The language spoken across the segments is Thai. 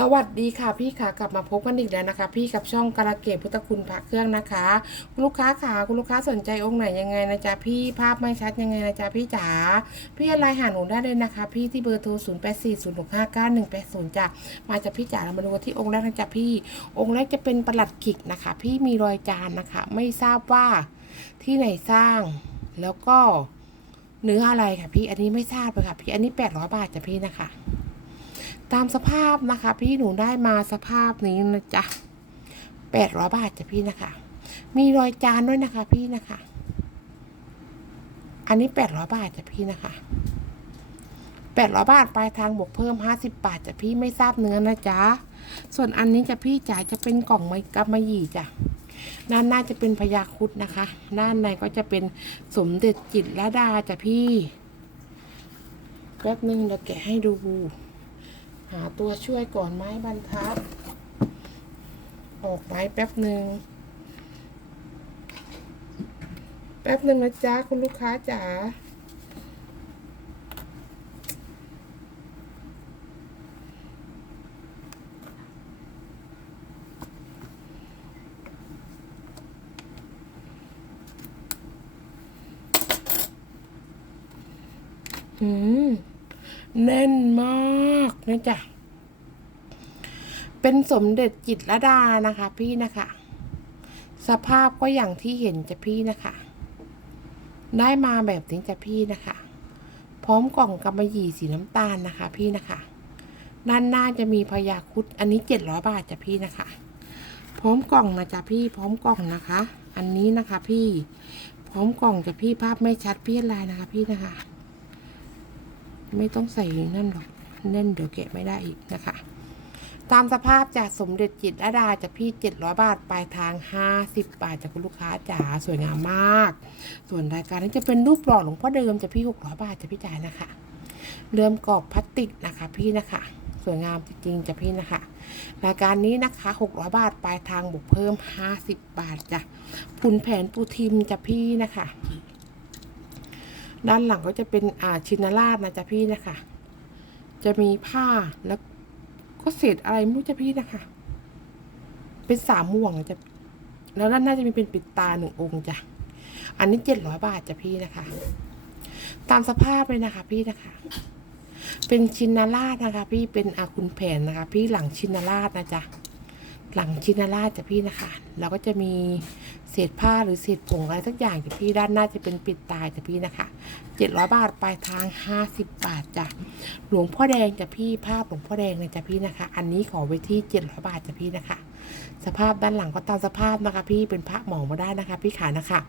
สวัสดีค่ะพี่ค่ะกลับมาพบกันอีกแล้วนะคะ พี่กับช่องกระเกดพุทธคุณพระเครื่องนะคะ คุณลูกค้าค่ะคุณลูกค้าสนใจองค์ไหนยังไงนะจ๊ะพี่ภาพไม่ชัดยังไงนะจ๊ะพี่จ๋าพี่ไลน์หาหนูได้เลยนะคะ พี่ที่เบอร์โทร0 8 4 0 6 5 9 1 8 0จ้ะมาจากพี่จ๋าเรามาดูกันที่องค์แรกนะจ๊ะพี่ องค์แรกจะเป็นประหลัดขิกนะคะ พี่มีรอยจานนะคะ ไม่ทราบว่าที่ไหนสร้าง แล้วก็เนื้ออะไรค่ะพี่อันนี้ไม่ทราบเลยค่ะ พี่อันนี้800บาทจ้ะพี่นะคะ ตามสภาพนะคะ พี่หนูได้มาสภาพนี้นะจ๊ะแปดร้อยบาทจ้ะพี่นะคะ มีรอยจานด้วยนะคะ พี่นะคะ อันนี้แปดร้อยบาทจ้ะพี่นะคะแปดร้อยบาทปลายทางบวกเพิ่มห้าสิบบาทจ้ะพี่ไม่ทราบเนื้อนะจ๊ะส่วนอันนี้จะพี่จ๋าจะเป็นกล่องไม้กำมะหยี่จ้ะด้านหน้าจะเป็นพญาครุดนะคะ ด้านในก็จะเป็นสมเด็จจิตรลดาจ้ะพี่ แป๊บนึงเดี๋ยวแกะให้ดู หาตัวช่วยก่อนไม้บรรทัด ออกไม้แป๊บหนึ่ง แป๊บหนึ่งนะจ๊ะ คุณลูกค้าจ๋าอืม แน่นมากนะจ๊ะ เป็นสมเด็จจิตรดานะคะ พี่นะคะ สภาพก็อย่างที่เห็นจะพี่นะคะ ได้มาแบบนี้จะพี่นะคะ พร้อมกล่องกำมะหยี่สีน้ำตาลนะคะ พี่นะคะ ด้านหน้าจะมีพยาครุดอันนี้เจ็ดร้อยบาทจะพี่นะคะ พร้อมกล่องนะจ๊ะพี่ พร้อมกล่องนะคะ อันนี้นะคะ พี่ พร้อมกล่องจะพี่ภาพไม่ชัดพี่ลายนะคะ พี่นะคะ ไม่ต้องใส่นั่นหรอกแน่นเดี๋ยวแกะไม่ได้อีกนะคะ ตามสภาพจากสมเด็จจิตรลดาจะพี่ 700 บาท ปลายทาง 50 บาทจากคุณลูกค้าจ๋าสวยงามมาก ส่วนรายการนี้จะเป็นรูปหล่อหลวงพ่อเดิมจะพี่ 600 บาทจะพี่จ่ายนะคะเริ่มกรอบพลาสติกนะคะพี่นะคะสวยงามจริงๆจะพี่นะคะรายการนี้นะคะ 600 บาทปลายทางบวกเพิ่ม 50 บาทจ้ะพุนแผนปูทิมจะพี่นะคะ ด้านหลังก็จะเป็นอาชินาราชนะจ๊ะพี่นะคะ จะมีผ้าแล้วก็เศษอะไรไม่รู้จะพี่นะคะ เป็นสามม่วงจะแล้วด้านหน้าจะมีเป็นปิดตาหนึ่งองค์จ้ะอันนี้เจ็ดร้อยบาทจ้ะพี่นะคะ ตามสภาพเลยนะคะ พี่นะคะ เป็นชินาราชนะคะ พี่เป็นอาคุณแผนนะคะ พี่หลังชินาราชนะจ๊ะ หลังชินาราจ้ะพี่นะคะ เราก็จะมีเศษผ้าหรือเศษผงอะไรสักอย่างจ้ะพี่ด้านหน้าจะเป็นปิดตายจ้ะพี่นะคะเจ็ดร้อยบาทปลายทางห้าสิบบาทจ้ะหลวงพ่อแดงจ้ะพี่ภาพหลวงพ่อแดงเลยจ้ะพี่นะคะ อันนี้ขอไว้ที่เจ็ดร้อยบาทจ้ะพี่นะคะ สภาพด้านหลังก็ตามสภาพนะคะ พี่เป็นพระหมองมาได้นะคะ พี่ขานะคะ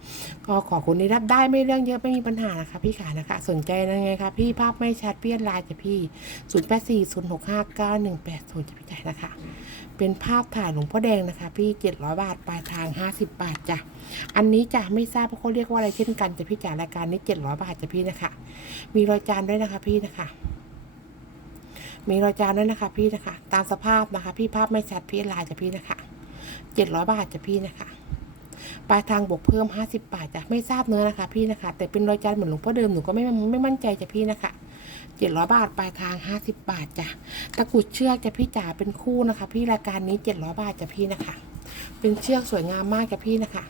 ก็ขอคนนี้รับได้ไม่เรื่องเยอะไม่มีปัญหานะคะ พี่ขานะคะ สนใจยังไงคะพี่ภาพไม่ชัดเพี่ไลน์จ้ะพี่ศูนย์แปดสี่ศูนย์หกห้าเก้าหนึ่งแปดศูนย์จะพี่จ่ายนะคะ เป็นภาพถ่ายหลวงพ่อแดงนะคะ พี่เจ็ดร้อยบาทปลายทางห้าสิบบาทจ้ะอันนี้จ้ะไม่ทราบว่าเขาเรียกว่าอะไรเช่นกันจะพี่จ่ายรายการนี้เจ็ดร้อยบาทจะพี่นะคะ มีรอยจานด้วยนะคะพี่นะคะ มีรอยจานด้วยนะคะพี่นะคะ ตามสภาพนะคะ พี่ภาพไม่ชัดพี่ลน์จะพี่นะคะเจ็ดร้อยบาทจะพี่นะคะปลายทางบวกเพิ่มห้าสิบบาทจ้ะไม่ทราบเนื้อนะคะ พี่นะคะ แต่เป็นรอยจานเหมือนหลวงพ่อเดิมหนูก็ไม่ไม่มั่นใจจะพี่นะคะเจ็ดร้อยบาทปลายทางห้าสิบบาทจ้ะตะกุดเชือกจะพี่จ๋าเป็นคู่นะคะ พี่รายการนี้เจ็ดร้อยบาทจะพี่นะคะ เป็นเชือกสวยงามมากจ้ะพี่นะคะ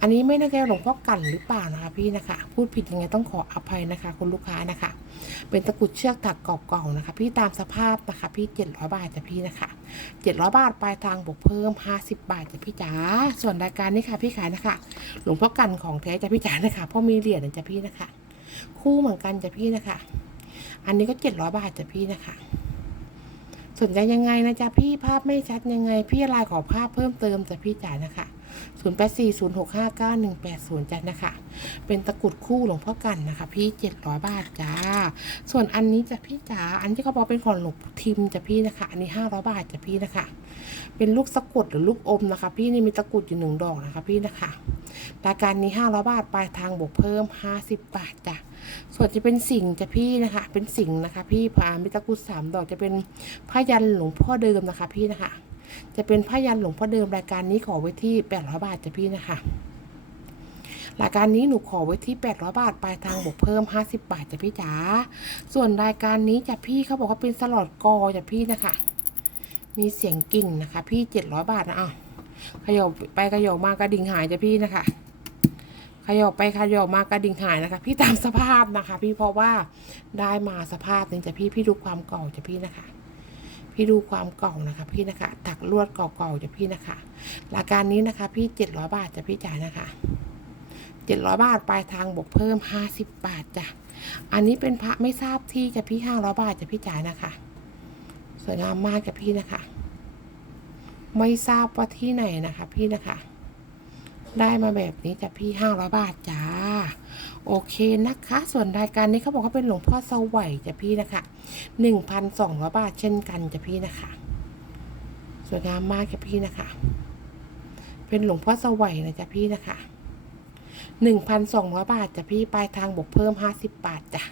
อันนี้ไม่แน่ใจหลวงพ่อกันหรือเปล่านะคะพี่นะคะ พูดผิดยังไงต้องขออภัยนะคะ คุณลูกค้านะคะ เป็นตะกรุดเชือกถักกรอบกล่องนะคะ พี่ตามสภาพนะคะพี่เจ็ดร้อยบาทจ้ะพี่นะคะเจ็ดร้อยบาทปลายทางบวกเพิ่มห้าสิบบาทจ้ะพี่จ๋าส่วนรายการนี้ค่ะพี่ขายนะคะ หลวงพ่อกันของแท้จ้ะพี่จ๋านะคะเพราะมีเหรียญจ้ะพี่นะคะ คู่เหมือนกันจ้ะพี่นะคะ อันนี้ก็เจ็ดร้อยบาทจ้ะพี่นะคะสนใจยังไงนะจ๊ะพี่ภาพไม่ชัดยังไง พี่ลน์ขอภาพเพิ่มเติมจ้ะพี่จ๋านะคะ 0 8 4 0 6 5 9 1 8 0จ้ะนะคะ เป็นตะกรุดคู่หลวงพ่อกันนะคะ พี่700บาทจ้า ส่วนอันนี้จ้ะพี่จ๋า อันที่เขาบอกเป็นของหลวงทิมจ้ะพี่นะคะ อันนี้500บาทจ้ะพี่นะคะ เป็นลูกสะกดหรือลูกอมนะคะ พี่นี่มีตะกรุดอยู่หนึ่งดอกนะคะพี่นะคะ รายการนี้ 500 บาทปลายทางบวกเพิ่ม 50 บาทจ้ะ ส่วนจะเป็นสิ่งจะพี่นะคะ เป็นสิ่งนะคะ พี่พามิตะกรุดสามดอกจะเป็นพยันหลวงพ่อเดิมนะคะพี่นะคะ จะเป็นพยันหลวงพ่อเดิมรายการนี้ขอไว้ที่800บาทจ้ะพี่นะคะรายการนี้หนูขอไว้ที่ 800 บาท ปลายทางบวกเพิ่ม 50 บาทจ้ะพี่จ๋า ส่วนรายการนี้จ้ะพี่เขาบอกว่าเป็นสลอดกอจ้ะพี่นะคะ มีเสียงกิ่งนะคะ พี่เจ็ดร้อยบาทนะอะขยบไปขยบมากระดิ่งหายจ้ะพี่นะคะ ขยบไปขยบมากระดิ่งหายนะคะ พี่ตามสภาพนะคะ พี่เพราะว่าได้มาสภาพนึงจ้ะพี่พี่ดูความเก่าจ้ะพี่นะคะ พี่ดูความเก่านะคะพี่นะคะถักลวดเก่าๆจะพี่นะคะรายการนี้นะคะพี่เจ็ดร้อยบาทจะพี่จ่ายนะคะเจ็ดร้อยบาทปลายทางบวกเพิ่มห้าสิบบาทจ้ะอันนี้เป็นพระไม่ทราบที่จะพี่ห้าร้อยบาทจะพี่จ่ายนะคะ สวยงามมากจะพี่นะคะ ไม่ทราบว่าที่ไหนนะคะ พี่นะคะ ได้มาแบบนี้จ้ะพี่ห้าร้อยบาทจ้า โอเคนะคะ ส่วนรายการนี้เขาบอกว่าเป็นหลวงพ่อสวัยจ้ะพี่นะคะหนึ่งพันสองร้อยบาทเช่นกันจ้ะพี่นะคะสวยงามมากจ้ะพี่นะคะ เป็นหลวงพ่อสวัยนะจ้ะพี่นะคะหนึ่งพันสองร้อยบาทจ้ะพี่ปลายทางบวกเพิ่มห้าสิบบาทจ้ะ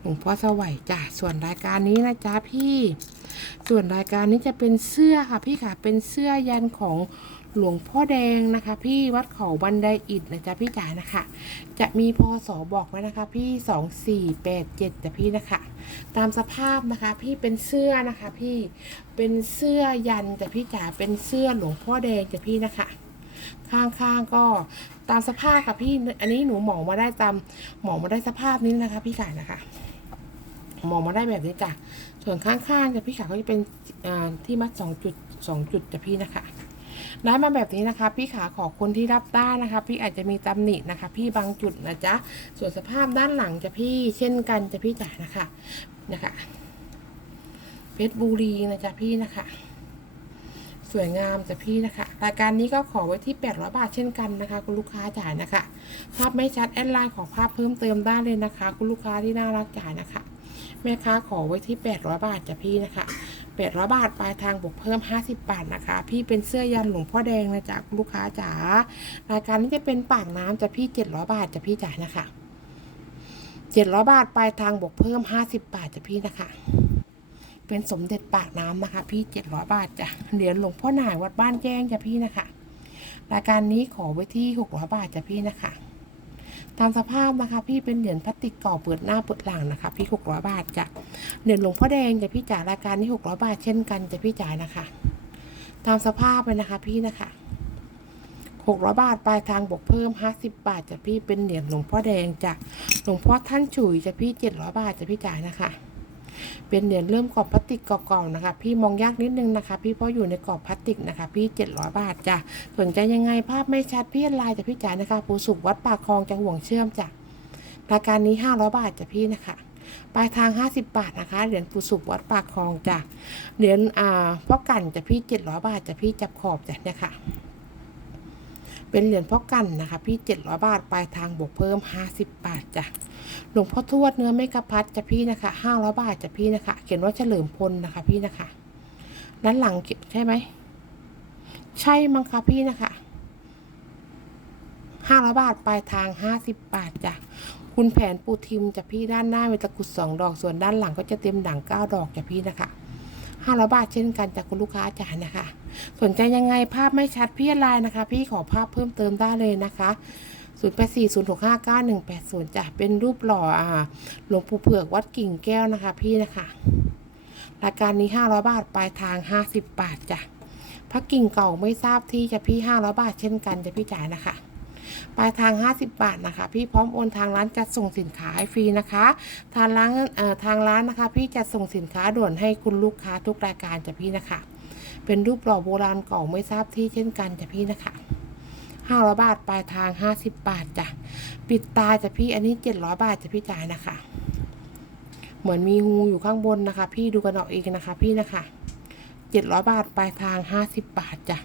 หลวงพ่อสวัยจ้ะส่วนรายการนี้นะจ๊ะพี่ ส่วนรายการนี้จะเป็นเสื้อค่ะพี่ค่ะเป็นเสื้อยันของ หลวงพ่อแดงนะคะ พี่วัดเขาบันไดอิฐนะจ๊ะพี่จ๋านะคะ จะมีพศบอกไว้นะคะ พี่สองสี่แปดเจ็ดจ้ะพี่นะคะ ตามสภาพนะคะพี่เป็นเสื้อนะคะพี่เป็นเสื้อยันจ้ะพี่จ๋าเป็นเสื้อหลวงพ่อแดงจ้ะพี่นะคะ ข้างๆก็ตามสภาพค่ะพี่อันนี้หนูหมองมาได้ตามหมองมาได้สภาพนี้นะคะ พี่กานะคะหมองมาได้แบบนี้จ้ะ ส่วนข้างๆจะพี่ขาก็จะเป็นที่มัดสองจุดสองจุดจะพี่นะคะ ได้มาแบบนี้นะคะ พี่ขาขอคนที่รับได้นะคะ พี่อาจจะมีตำหนินะคะ พี่บางจุดนะจ๊ะส่วนสภาพด้านหลังจะพี่เช่นกันจะพี่จ๋านะคะนะคะเพชรบุรีนะจ๊ะพี่นะคะ สวยงามจ้ะพี่นะคะรายการนี้ก็ขอไว้ที่800บาทเช่นกันนะคะ คุณลูกค้าจ่ายนะคะ ภาพไม่ชัดแอดไลน์ขอภาพเพิ่มเติมได้เลยนะคะ คุณลูกค้าที่น่ารักจ่ายนะคะ แม่ค้าขอไว้ที่800บาทจ้ะพี่นะคะ 800 บาท ปลายทางบวกเพิ่ม 50 บาทนะคะ พี่เป็นเสื้อยันหลวงพ่อแดงนะจ๊ะลูกค้าจ๋ารายการนี้จะเป็นปากน้ำจะพี่ 700 บาทจะพี่จ่ายนะคะ 700 บาท ปลายทางบวกเพิ่ม 50 บาทจะพี่นะคะ เป็นสมเด็จปากน้ำนะคะ พี่ 700 บาทจ้ะเหรียญหลวงพ่อหน่ายวัดบ้านแจ้งจะพี่นะคะ รายการนี้ขอไว้ที่ 600 บาทจะพี่นะคะ ตามสภาพนะคะ พี่เป็นเหรียญพลาสติกก่อเปิดหน้าเปิดหลังนะคะ พี่600บาทจ้ะเหรียญหลวงพ่อแดงจะพี่จ่ายรายการนี้600บาทเช่นกันจะพี่จ่ายนะคะ ตามสภาพเลยนะคะพี่นะคะ600บาทปลายทางบวกเพิ่ม50บาทจะพี่เป็นเหรียญหลวงพ่อแดงจ้ะหลวงพ่อท่านฉุยจะพี่700บาทจะพี่จ่ายนะคะ เป็นเหรียญเริ่มกรอบพลาสติกเก่าๆนะคะ พี่มองยากนิดนึงนะคะ พี่เพราะอยู่ในกรอบพลาสติกนะคะ พี่ 700 บาทจ้ะสนใจยังไงภาพไม่ชัดพี่ไลน์จะพี่จ๋านะคะปูสุกวัดปากคลองจะห่วงเชื่อมจ้ะรายการนี้ 500 บาทจ้ะพี่นะคะปลายทาง 50 บาทนะคะ เหรียญปูสุกวัดปากคลองจ้ะเหรียญอ่าพ่อกันจ้ะพี่ 700 บาทจ้ะพี่จับขอบจ้ะเนี่ยค่ะ เป็นเหรียญพ่อกันนะคะ พี่700 บาท ปลายทางบวกเพิ่ม 50 บาทจ้ะ หลวงพ่อทวดเนื้อไม่กระพัดจะพี่นะคะห้าร้อยบาทจะพี่นะคะ เขียนว่าเฉลิมพลนะคะพี่นะคะด้านหลังใช่ไหม ใช่มั้งคะพี่นะคะห้าร้อยบาท ปลายทางห้าสิบบาทจ้ะ คุณแผนปูทิมจะพี่ด้านหน้ามีตะกรุดสองดอก ส่วนด้านหลังก็จะเต็มด่างเก้าดอกจะพี่นะคะห้าร้อยบาทเช่นกันจากคุณลูกค้าจ่านะคะ สนใจยังไงภาพไม่ชัดพี่ไลน์นะคะ พี่ขอภาพเพิ่มเติมได้เลยนะคะ0 8 4 0 6 5 9 1 8 0จ้ะเป็นรูปหล่ออ่าหลวงปู่เผือกวัดกิ่งแก้วนะคะ พี่นะคะรายการนี้ 500 บาทปลายทาง 50 บาทจ้ะพระกิ่งเก่าไม่ทราบที่จะพี่ 500 บาทเช่นกันจะพี่จ่ายนะคะปลายทาง 50 บาทนะคะ พี่พร้อมโอนทางร้านจัดส่งสินค้าให้ฟรีนะคะ ทางร้านเอ่อทางร้านนะคะ พี่จัดส่งสินค้าด่วนให้คุณลูกค้าทุกรายการจะพี่นะคะ เป็นรูปหล่อโบราณเก่าไม่ทราบที่เช่นกันจ้ะพี่นะคะห้าร้อยบาทปลายทางห้าสิบบาทจ้ะปิดตาจ้ะพี่อันนี้เจ็ดร้อยบาทจ้ะพี่จ่ายนะคะ เหมือนมีงูอยู่ข้างบนนะคะ พี่ดูกันเอาเองนะคะ พี่นะคะเจ็ดร้อยบาทปลายทางห้าสิบบาทจ้ะ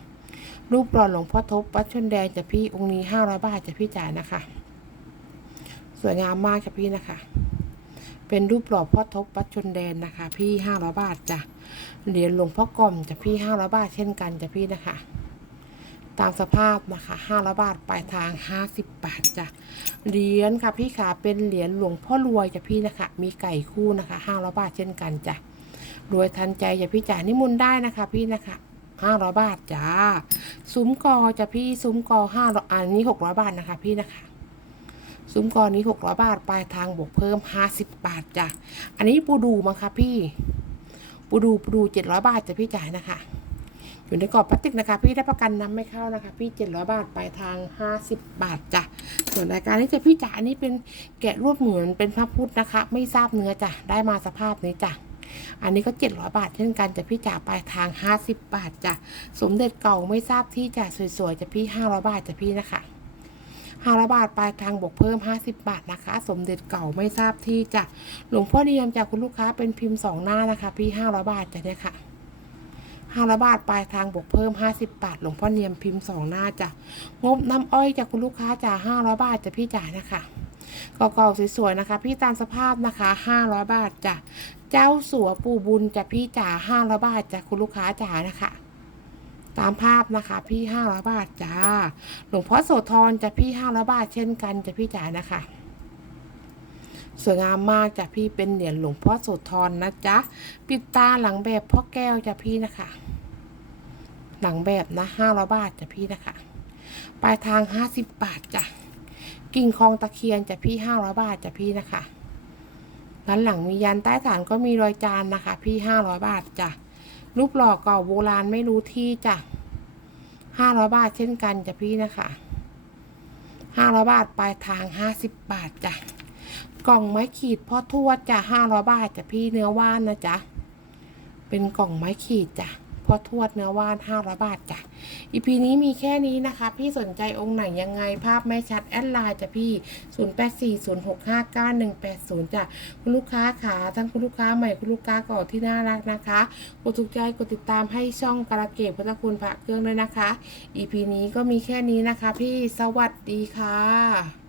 รูปหล่อหลวงพ่อทบวัดชนแดงจ้ะพี่องค์นี้ห้าร้อยบาทจ้ะพี่จ่ายนะคะ สวยงามมากจ้ะพี่นะคะ เป็นรูปหล่อพ่อทบวัดชนแดนนะคะ พี่ห้าร้อยบาทจ้ะเหรียญหลวงพ่อกลมจะพี่ห้าร้อยบาทเช่นกันจะพี่นะคะ ตามสภาพนะคะ500บาทปลายทาง50บบาทจ้ะเหรียญค่ะพี่ขาเป็นเหรียญหลวงพ่อรวยจะพี่นะคะ มีไก่คู่นะคะ500บาทเช่นกันจ้ะรวยทันใจจะพี่จ๋านิมนต์ได้นะคะ พี่นะคะ500บาทจ้าซุ้มกอจะพี่ซุ้มกอ5อันนี้600บาทนะคะ พี่นะคะ ซุ้มกอนี้600บาท ปลายทางบวกเพิ่ม50บาทจ้ะ อันนี้ปูดูมั้งคะพี่ ปูดูปูดู700บาทจะพี่จ๋ายนะคะ อยู่ในกรอบพลาสติกนะคะ พี่ได้ประกันนำไม่เข้านะคะ พี่เจ็ดร้อยบาท ปลายทางห้าสิบบาทจ้ะ ส่วนรายการนี้จะพี่จ๋ายอันนี้เป็นแกะรูปเหมือนเป็นพระพุทธนะคะ ไม่ทราบเนื้อจ้ะ ได้มาสภาพนี้จ้ะอันนี้ก็เจ็ดร้อยบาทเช่นกันจะพี่จ๋าปลายทางห้าสิบบาทจ้ะสมเด็จเก่าไม่ทราบที่จะสวยๆจะพี่ห้าร้อยบาทจะพี่นะคะ ห้าร้อยบาทปลายทางบวกเพิ่มห้าสิบบาทนะคะ สมเด็จเก่าไม่ทราบที่จะหลวงพ่อนิยมจากคุณลูกค้าเป็นพิมพ์สองหน้านะคะ พี่ห้าร้อยบาทจะเนี่ยค่ะห้าร้อยบาทปลายทางบวกเพิ่มห้าสิบบาท หลวงพ่อเนียมพิมพ์สองหน้าจ้ะงบน้ำอ้อยจากคุณลูกค้าจ่าห้าร้อยบาทจะพี่จ่านะคะเก่าๆสวยๆนะคะ พี่ตามสภาพนะคะห้าร้อยบาทจ้ะเจ้าสัวปู่บุญจะพี่จ่าห้าร้อยบาทจากคุณลูกค้าจ่ายนะคะ ตามภาพนะคะพี่ห้าร้อยบาทจ้าหลวงพ่อโสธรจะพี่ห้าร้อยบาทเช่นกันจะพี่จ่ายนะคะสวยงามมากจ้ะพี่เป็นเหรียญหลวงพ่อโสธรนะจ๊ะปิดตาหลังแบบพ่อแก้วจ้ะพี่นะคะ หลังแบบนะห้าร้อยบาทจ้ะพี่นะคะปลายทางห้าสิบบาทจ้ะกิ่งคองตะเคียนจ้ะพี่ห้าร้อยบาทจ้ะพี่นะคะด้านหลังมียันใต้ฐานก็มีรอยจานนะคะ พี่ห้าร้อยบาทจ้ะ รูปหล่อเก่าโบราณไม่รู้ที่จ้ะห้าร้อยบาทเช่นกันจ้ะพี่นะคะห้าร้อยบาทปลายทางห้าสิบบาทจ้ะกล่องไม้ขีดพ่อทวดจ้ะห้าร้อยบาทจ้ะพี่เนื้อว่านนะจ๊ะเป็นกล่องไม้ขีดจ้ะ พ่อทวดเนื้อว่านห้าร้อยบาทจ้ะอีพีนี้มีแค่นี้นะคะ พี่สนใจองค์ไหนยังไงภาพไม่ชัด แอดไลน์จ้ะพี่ 0 8 4 0 6 5 9 1 8 0 จ้ะ คุณลูกค้าขาทั้งคุณลูกค้าใหม่คุณลูกค้าเก่าที่น่ารักนะคะกดถูกใจกดติดตามให้ช่องกระเกตพุทธคุณพระเครื่องด้วยนะคะอีพีนี้ก็มีแค่นี้นะคะ พี่สวัสดีค่ะ